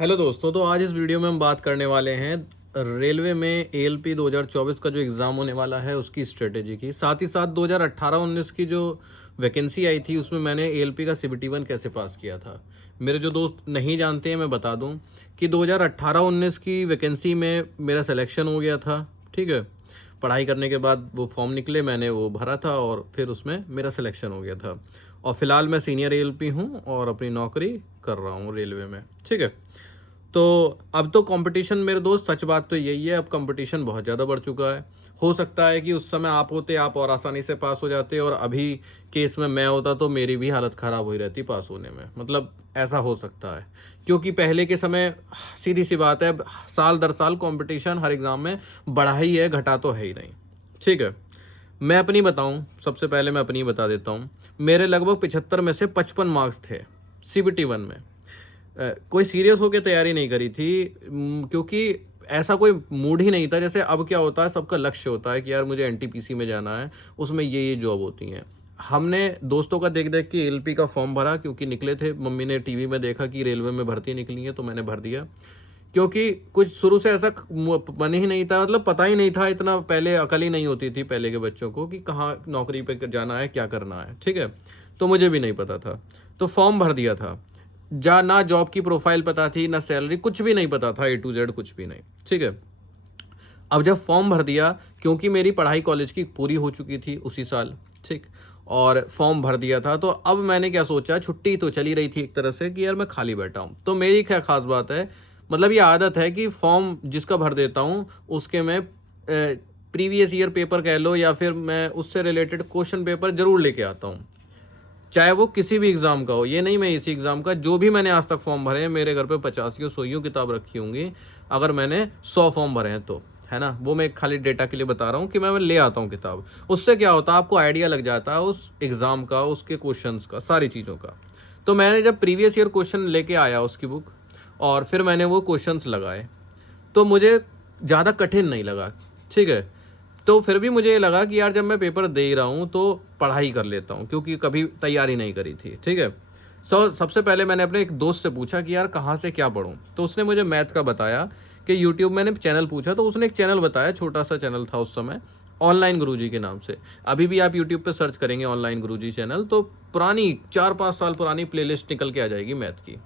Hello दोस्तों, तो आज इस वीडियो में हम बात करने वाले हैं रेलवे में एएलपी 2024 का जो एग्ज़ाम होने वाला है उसकी स्ट्रेटेजी की। साथ ही साथ 2018-19 की जो वैकेंसी आई थी उसमें मैंने एएलपी का CBT 1 कैसे पास किया था। मेरे जो दोस्त नहीं जानते हैं मैं बता दूं कि 2018-19 की वैकेंसी में मेरा सिलेक्शन हो गया था। ठीक है, पढ़ाई करने के बाद वो फॉर्म निकले, मैंने वो भरा था और फिर उसमें मेरा सिलेक्शन हो गया था। और फिलहाल मैं सीनियर एएलपी हूँ और अपनी नौकरी कर रहा हूँ रेलवे में। ठीक है, तो अब तो कंपटीशन मेरे दोस्त, सच बात तो यही है, अब कंपटीशन बहुत ज़्यादा बढ़ चुका है। हो सकता है कि उस समय आप होते आप और आसानी से पास हो जाते, और अभी केस में मैं होता तो मेरी भी हालत ख़राब हुई रहती पास होने में। मतलब ऐसा हो सकता है, क्योंकि पहले के समय सीधी सी बात है, साल दर साल कंपटीशन हर एग्ज़ाम में बढ़ा ही है, घटा तो है ही नहीं। ठीक है, मैं अपनी बताऊं, सबसे पहले मैं अपनी बता देता हूं। मेरे लगभग 75 में से 55 मार्क्स थे CBT 1 में। कोई सीरियस होकर तैयारी नहीं करी थी, क्योंकि ऐसा कोई मूड ही नहीं था। जैसे अब क्या होता है, सबका लक्ष्य होता है कि यार मुझे NTPC में जाना है, उसमें ये जॉब होती हैं। हमने दोस्तों का देख देख के एएलपी का फॉर्म भरा, क्योंकि निकले थे, मम्मी ने टीवी में देखा कि रेलवे में भर्ती निकली है तो मैंने भर दिया। क्योंकि कुछ शुरू से ऐसा मन ही नहीं था, मतलब पता ही नहीं था, इतना पहले अकल ही नहीं होती थी पहले के बच्चों को कि कहाँ नौकरी पे जाना है, क्या करना है। ठीक है, तो मुझे भी नहीं पता था, तो फॉर्म भर दिया था। ना जॉब की प्रोफाइल पता थी, ना सैलरी, कुछ भी नहीं पता था, A to Z कुछ भी नहीं। ठीक है, अब जब फॉर्म भर दिया, क्योंकि मेरी पढ़ाई कॉलेज की पूरी हो चुकी थी उसी साल। ठीक, और फॉर्म भर दिया था, तो अब मैंने क्या सोचा, छुट्टी तो चली रही थी एक तरह से कि यार मैं खाली बैठा हूँ, तो मेरी क्या खास बात है, मतलब ये आदत है कि फॉर्म जिसका भर देता हूँ उसके मैं प्रीवियस ईयर पेपर कह लो, या फिर मैं उससे रिलेटेड क्वेश्चन पेपर जरूर लेके आता हूँ, चाहे वो किसी भी एग्ज़ाम का हो। ये नहीं मैं इसी एग्ज़ाम का, जो भी मैंने आज तक फॉर्म भरे हैं, मेरे घर पे 50 100 किताब रखी होंगी, अगर मैंने 100 फॉर्म भरे हैं तो, है ना। वो मैं खाली डेटा के लिए बता रहा हूँ कि मैं ले आता हूँ किताब। उससे क्या होता है, आपको आइडिया लग जाता है उस एग्ज़ाम का, उसके क्वेश्चंस का, सारी चीज़ों का। तो मैंने जब प्रीवियस ईयर क्वेश्चन लेके आया उसकी बुक, और फिर मैंने वो क्वेश्चंस लगाए, तो मुझे ज़्यादा कठिन नहीं लगा। ठीक है, तो फिर भी मुझे ये लगा कि यार जब मैं पेपर दे ही रहा हूँ तो पढ़ाई कर लेता हूँ, क्योंकि कभी तैयारी नहीं करी थी। ठीक है, सबसे पहले मैंने अपने एक दोस्त से पूछा कि यार कहाँ से क्या पढूं, तो उसने मुझे मैथ का बताया कि यूट्यूब, मैंने चैनल पूछा तो उसने एक चैनल बताया, छोटा सा चैनल था उस समय, ऑनलाइन गुरुजी के नाम से। अभी भी आप यूट्यूब पे सर्च करेंगे ऑनलाइन गुरुजी चैनल, तो पुरानी 4-5 साल पुरानी प्लेलिस्ट निकल के आ जाएगी मैथ की।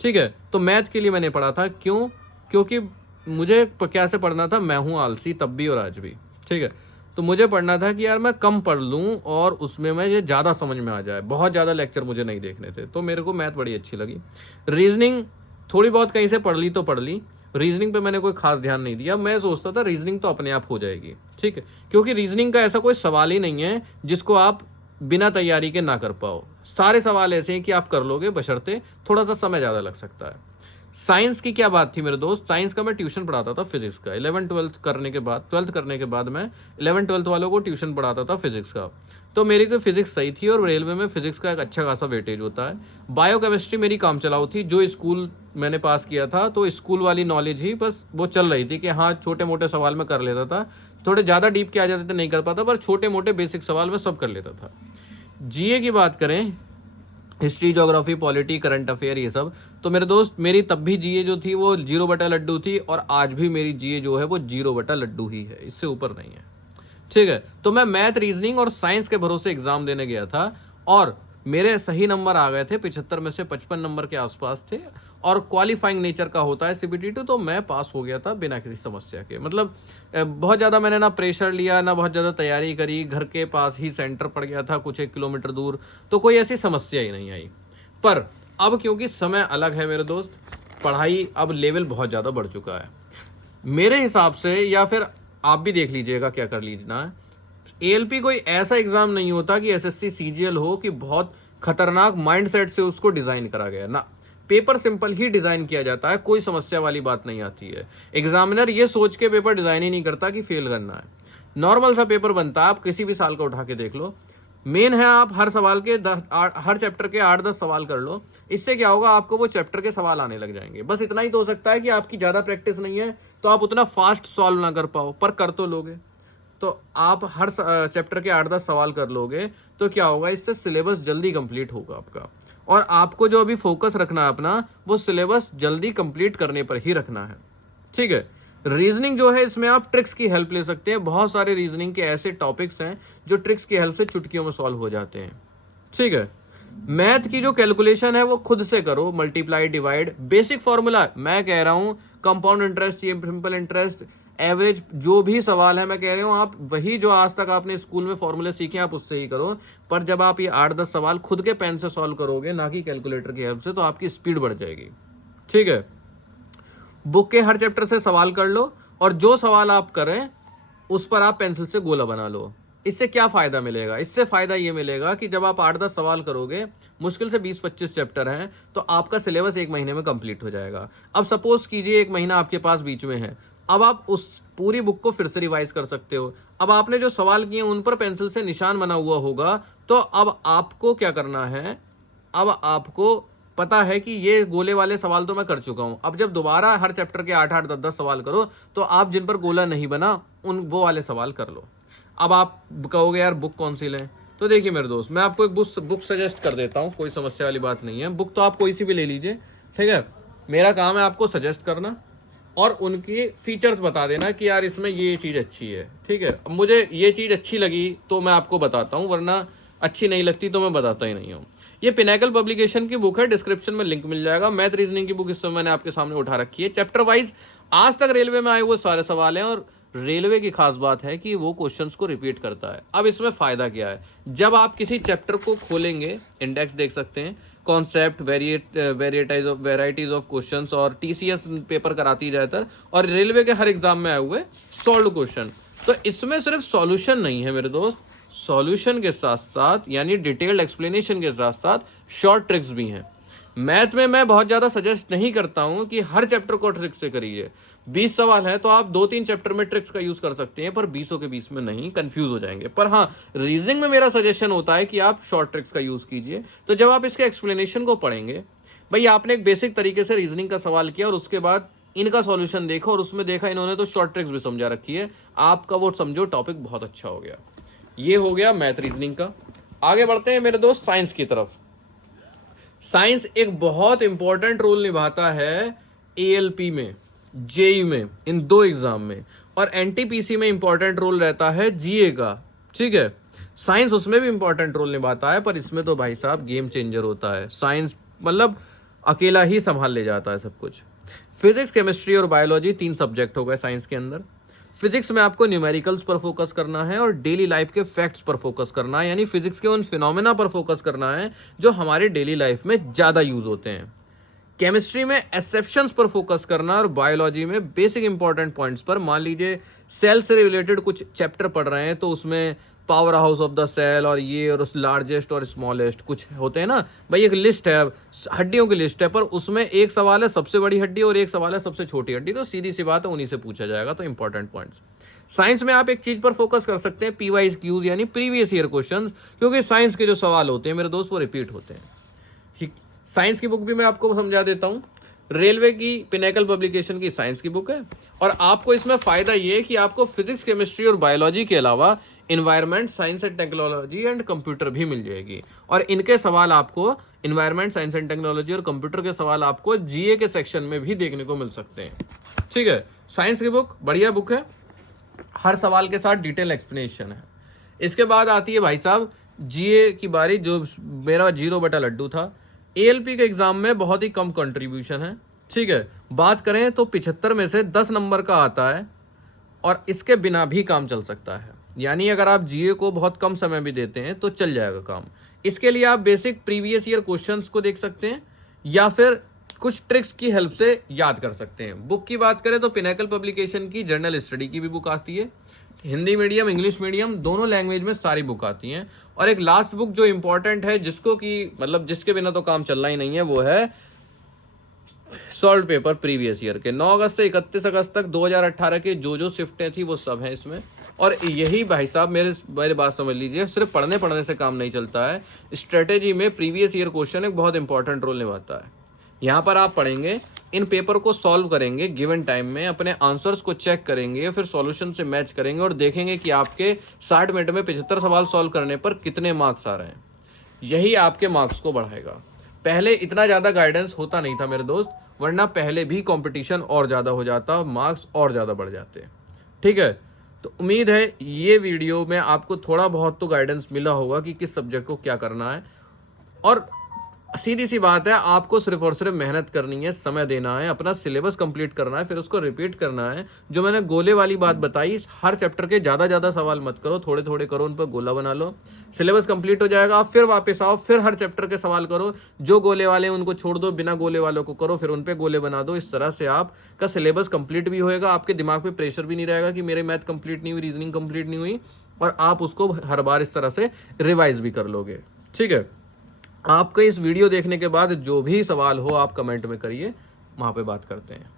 ठीक है, तो मैथ के लिए मैंने पढ़ा था। क्यों? क्योंकि मुझे कैसे पढ़ना था, मैं हूँ आलसी तब भी और आज भी। ठीक है, तो मुझे पढ़ना था कि यार मैं कम पढ़ लूँ और उसमें मैं ये ज़्यादा समझ में आ जाए, बहुत ज़्यादा लेक्चर मुझे नहीं देखने थे। तो मेरे को मैथ बड़ी अच्छी लगी। रीजनिंग थोड़ी बहुत कहीं से पढ़ ली तो पढ़ ली, रीजनिंग पे मैंने कोई खास ध्यान नहीं दिया। मैं सोचता था रीजनिंग तो अपने आप हो जाएगी। ठीक है, क्योंकि रीजनिंग का ऐसा कोई सवाल ही नहीं है जिसको आप बिना तैयारी के ना कर पाओ। सारे सवाल ऐसे हैं कि आप कर लोगे, बशर्ते थोड़ा सा समय ज़्यादा लग सकता है। साइंस की क्या बात थी मेरे दोस्त, साइंस का मैं ट्यूशन पढ़ाता था फिजिक्स का। 11th-12th करने के बाद, 12th करने के बाद मैं 11th-12th वालों को ट्यूशन पढ़ाता था फिजिक्स का। तो मेरी कोई फिजिक्स सही थी, और रेलवे में फिजिक्स का एक अच्छा खासा वेटेज होता है। बायोकेमिस्ट्री मेरी काम चलाऊ थी, जो स्कूल मैंने पास किया था, तो स्कूल वाली नॉलेज ही बस वो चल रही थी कि हाँ छोटे मोटे सवाल मैं कर लेता था। थोड़े ज़्यादा डीप के आ जाते थे नहीं कर पाता, पर छोटे मोटे बेसिक सवाल मैं सब कर लेता था। जीए की बात करें, history, geography, polity, current affair, ये सब, तो मेरे दोस्त मेरी तब भी जीए जो थी वो 0/लड्डू थी, और आज भी मेरी जीए जो है वो 0/लड्डू ही है, इससे ऊपर नहीं है। ठीक है, तो मैं मैथ, रीजनिंग और साइंस के भरोसे एग्जाम देने गया था, और मेरे सही नंबर आ गए थे, 75 में से 55 नंबर के आसपास थे, और क्वालिफाइंग नेचर का होता है CBT 2, तो मैं पास हो गया था बिना किसी समस्या के। मतलब बहुत ज़्यादा मैंने ना प्रेशर लिया, ना बहुत ज़्यादा तैयारी करी, घर के पास ही सेंटर पड़ गया था कुछ 1 किलोमीटर दूर, तो कोई ऐसी समस्या ही नहीं आई। पर अब क्योंकि समय अलग है मेरे दोस्त, पढ़ाई अब लेवल बहुत ज़्यादा बढ़ चुका है मेरे हिसाब से, या फिर आप भी देख लीजिएगा क्या कर लीजिए। एएलपी कोई ऐसा एग्जाम नहीं होता कि एसएससी सीजीएल हो कि बहुत खतरनाक माइंडसेट से उसको डिजाइन करा गया ना। पेपर सिंपल ही डिजाइन किया जाता है, कोई समस्या वाली बात नहीं आती है। एग्जामिनर ये सोच के पेपर डिजाइन ही नहीं करता कि फेल करना है। नॉर्मल सा पेपर बनता है, आप किसी भी साल का उठा के देख लो। मेन है आप हर सवाल के हर चैप्टर के 8-10 सवाल कर लो। इससे क्या होगा, आपको वो चैप्टर के सवाल आने लग जाएंगे। बस इतना ही तो हो सकता है कि आपकी ज्यादा प्रैक्टिस नहीं है तो आप उतना फास्ट सॉल्व ना कर पाओ, पर कर तो लोगे। तो आप हर चैप्टर के 8-10 सवाल कर लोगे तो क्या होगा, इससे सिलेबस जल्दी कंप्लीट होगा आपका। और आपको जो अभी फोकस रखना है अपना, वो सिलेबस जल्दी कंप्लीट करने पर ही रखना है, ठीक है। रीजनिंग जो है, इसमें आप ट्रिक्स की हेल्प ले सकते हैं। बहुत सारे रीजनिंग के ऐसे टॉपिक्स हैं जो ट्रिक्स की हेल्प से चुटकियों में सॉल्व हो जाते हैं, ठीक है। मैथ की जो कैलकुलेशन है वो खुद से करो, मल्टीप्लाई डिवाइड, बेसिक फॉर्मूला मैं कह रहा हूं, compound interest, simple interest, average, जो भी सवाल है मैं कह रहा हूं, आप वही जो आज तक आपने स्कूल में फॉर्मूले सीखे आप उससे ही करो। पर जब आप ये 8-10 सवाल खुद के पेन से सॉल्व करोगे, ना कि कैलकुलेटर की हेल्प से, तो आपकी स्पीड बढ़ जाएगी, ठीक है। बुक के हर चैप्टर से सवाल कर लो, और जो सवाल आप करें उस पर आप पेंसिल से गोला बना लो। इससे क्या फायदा मिलेगा? इससे फायदा ये मिलेगा कि जब आप 8-10 सवाल करोगे, मुश्किल से 20-25 चैप्टर हैं, तो आपका सिलेबस 1 महीने में कंप्लीट हो जाएगा। अब सपोज कीजिए 1 महीना आपके पास बीच में है, अब आप उस पूरी बुक को फिर से रिवाइज कर सकते हो। अब आपने जो सवाल किए उन पर पेंसिल से निशान बना हुआ होगा, तो अब आपको क्या करना है, अब आपको पता है कि ये गोले वाले सवाल तो मैं कर चुका हूं। अब जब दोबारा हर चैप्टर के 8-8, 10-10 सवाल करो, तो आप जिन पर गोला नहीं बना वो वाले सवाल कर लो। अब आप कहोगे यार बुक कौन सी लें, तो देखिए मेरे दोस्त, मैं आपको एक बुक सजेस्ट कर देता हूँ, कोई समस्या वाली बात नहीं है। बुक तो आप कोई सी भी ले लीजिए, ठीक है। मेरा काम है आपको सजेस्ट करना और उनकी फीचर्स बता देना कि यार इसमें ये चीज़ अच्छी है, ठीक है। अब मुझे ये चीज़ अच्छी लगी तो मैं आपको बताता हूँ, वरना अच्छी नहीं लगती तो मैं बताता ही नहीं हूँ। ये पिनैकल पब्लिकेशन की बुक है, डिस्क्रिप्शन में लिंक मिल जाएगा। मैथ रीजनिंग की बुक इस समय मैंने आपके सामने उठा रखी है। चैप्टर वाइज आज तक रेलवे में आए हुए सारे सवाल हैं, और रेलवे की खास बात है कि वो क्वेश्चंस को रिपीट करता है। अब इसमें फायदा क्या है, जब आप किसी चैप्टर को खोलेंगे, इंडेक्स देख सकते हैं, कॉन्सेप्ट, वेराइटीज ऑफ क्वेश्चंस, और टीसीएस पेपर कराती है ज्यादातर, और रेलवे के हर एग्जाम में आए हुए सॉल्व क्वेश्चन। तो इसमें सिर्फ सॉल्यूशन नहीं है मेरे दोस्त, सॉल्यूशन के साथ साथ, यानी डिटेल्ड एक्सप्लेनेशन के साथ साथ शॉर्ट ट्रिक्स भी हैं। मैथ में मैं बहुत ज़्यादा सजेस्ट नहीं करता हूं कि हर चैप्टर को ट्रिक से करिए। 20 सवाल है तो आप 2-3 चैप्टर में ट्रिक्स का यूज कर सकते हैं, पर 20 के 20 में नहीं, कंफ्यूज हो जाएंगे। पर हाँ, रीजनिंग में मेरा सजेशन होता है कि आप शॉर्ट ट्रिक्स का यूज कीजिए। तो जब आप इसके एक्सप्लेनेशन को पढ़ेंगे, भाई आपने एक बेसिक तरीके से रीजनिंग का सवाल किया और उसके बाद इनका सॉल्यूशन देखा, और उसमें देखा इन्होंने तो शॉर्ट ट्रिक्स भी समझा रखी है, आपका वो समझो टॉपिक बहुत अच्छा हो गया। ये हो गया मैथ रीजनिंग का। आगे बढ़ते हैं मेरे दोस्त साइंस की तरफ। साइंस एक बहुत इंपॉर्टेंट रोल निभाता है एएलपी में, जेई में, इन 2 एग्जाम में, और एनटीपीसी में इंपॉर्टेंट रोल रहता है जीए का, ठीक है। साइंस उसमें भी इंपॉर्टेंट रोल निभाता है, पर इसमें तो भाई साहब गेम चेंजर होता है। साइंस मतलब अकेला ही संभाल ले जाता है सब कुछ। फिजिक्स, केमिस्ट्री और बायोलॉजी 3 सब्जेक्ट हो गए साइंस के अंदर। फिजिक्स में आपको न्यूमेरिकल्स पर फोकस करना है और डेली लाइफ के फैक्ट्स पर फोकस करना है, यानी फिजिक्स के उन फिनोमेना पर फोकस करना है जो हमारे डेली लाइफ में ज़्यादा यूज होते हैं। केमिस्ट्री में एक्सेप्शंस पर फोकस करना, और बायोलॉजी में बेसिक इंपॉर्टेंट पॉइंट्स पर। मान लीजिए सेल से रिलेटेड कुछ चैप्टर पढ़ रहे हैं, तो उसमें power house of the cell और ये और उस लार्जेस्ट और स्मॉलेस्ट कुछ होते हैं ना, भाई एक लिस्ट है, हड्डियों की लिस्ट है, पर उसमें एक सवाल है सबसे बड़ी हड्डी और एक सवाल है सबसे छोटी हड्डी, तो सीधी सी बात है उन्हीं से पूछा जाएगा। तो इंपॉर्टेंट पॉइंट्स। साइंस में आप एक चीज पर फोकस कर सकते हैं, PYQs यानी प्रीवियस ईयर क्वेश्चन, क्योंकि साइंस के जो सवाल होते हैं मेरे दोस्त वो रिपीट होते हैं। साइंस की बुक भी मैं आपको समझा देता हूँ। रेलवे की पिनैकल पब्लिकेशन की साइंस की बुक है, और आपको इसमें फायदा ये है कि आपको फिजिक्स, केमिस्ट्री और बायोलॉजी के अलावा environment, science and technology and computer भी मिल जाएगी। और इनके सवाल आपको, इन्वायरमेंट, साइंस एंड टेक्नोलॉजी और कंप्यूटर के सवाल आपको जीए के सेक्शन में भी देखने को मिल सकते हैं, ठीक है। साइंस की बुक बढ़िया बुक है, हर सवाल के साथ डिटेल एक्सप्लेनेशन है। इसके बाद आती है भाई साहब जीए की बारी, जो मेरा 0 बटा लड्डू था। एएलपी के एग्जाम में बहुत ही कम कंट्रीब्यूशन है, ठीक है। बात करें तो 75 में से 10 नंबर का आता है, और इसके बिना भी काम चल सकता है। यानी अगर आप जीए को बहुत कम समय भी देते हैं तो चल जाएगा काम। इसके लिए आप बेसिक प्रीवियस ईयर क्वेश्चंस को देख सकते हैं, या फिर कुछ ट्रिक्स की हेल्प से याद कर सकते हैं। बुक की बात करें तो पिनैकल पब्लिकेशन की जनरल स्टडी की भी बुक आती है, हिंदी मीडियम, इंग्लिश मीडियम, दोनों लैंग्वेज में सारी बुक आती हैं। और एक लास्ट बुक जो इंपॉर्टेंट है, जिसको कि मतलब जिसके बिना तो काम चलना ही नहीं है, वो है सॉल्व पेपर प्रीवियस ईयर के। 9 अगस्त से 31 अगस्त तक 2018 के जो शिफ्टें थी वो सब हैं इसमें। और यही भाई साहब मेरे बात समझ लीजिए, सिर्फ पढ़ने से काम नहीं चलता है। स्ट्रेटेजी में प्रीवियस ईयर क्वेश्चन एक बहुत इंपॉर्टेंट रोल निभाता है। यहाँ पर आप पढ़ेंगे, इन पेपर को सॉल्व करेंगे गिवन टाइम में, अपने आंसर्स को चेक करेंगे, फिर सॉल्यूशन से मैच करेंगे और देखेंगे कि आपके 60 मिनट में 75 सवाल सॉल्व करने पर कितने मार्क्स आ रहे हैं। यही आपके मार्क्स को बढ़ाएगा। पहले इतना ज़्यादा गाइडेंस होता नहीं था मेरे दोस्त, वरना पहले भी कंपटीशन और ज़्यादा हो जाता, मार्क्स और ज़्यादा बढ़ जाते। ठीक है, तो उम्मीद है ये वीडियो में आपको थोड़ा बहुत तो गाइडेंस मिला होगा कि किस सब्जेक्ट को क्या करना है। और सीधी सी बात है, आपको सिर्फ और सिर्फ मेहनत करनी है, समय देना है, अपना सिलेबस कंप्लीट करना है, फिर उसको रिपीट करना है। जो मैंने गोले वाली बात बताई, हर चैप्टर के ज़्यादा सवाल मत करो, थोड़े थोड़े करो, उन पर गोला बना लो। सिलेबस कंप्लीट हो जाएगा, आप फिर वापस आओ, फिर हर चैप्टर के सवाल करो। जो गोले वाले हैं उनको छोड़ दो, बिना गोले वालों को करो, फिर उन पर गोले बना दो। इस तरह से आपका सिलेबस कंप्लीट भी होएगा, आपके दिमाग पे प्रेशर भी नहीं रहेगा कि मेरे मैथ कंप्लीट नहीं हुई, रीजनिंग कंप्लीट नहीं हुई, और आप उसको हर बार इस तरह से रिवाइज भी कर लोगे। ठीक है, आपके इस वीडियो देखने के बाद जो भी सवाल हो आप कमेंट में करिए, वहाँ पे बात करते हैं।